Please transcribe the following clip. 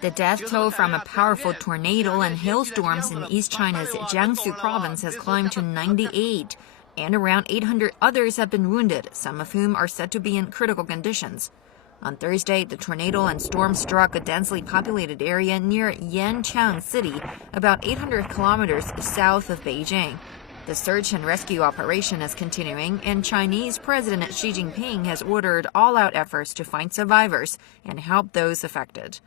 The death toll from a powerful tornado and hailstorms in East China's Jiangsu province has climbed to 98, and around 800 others have been wounded, some of whom are said to be in critical conditions. On Thursday, the tornado and storm struck a densely populated area near Yanchang City, about 800 kilometers south of Beijing. The search and rescue operation is continuing, and Chinese President Xi Jinping has ordered all-out efforts to find survivors and help those affected.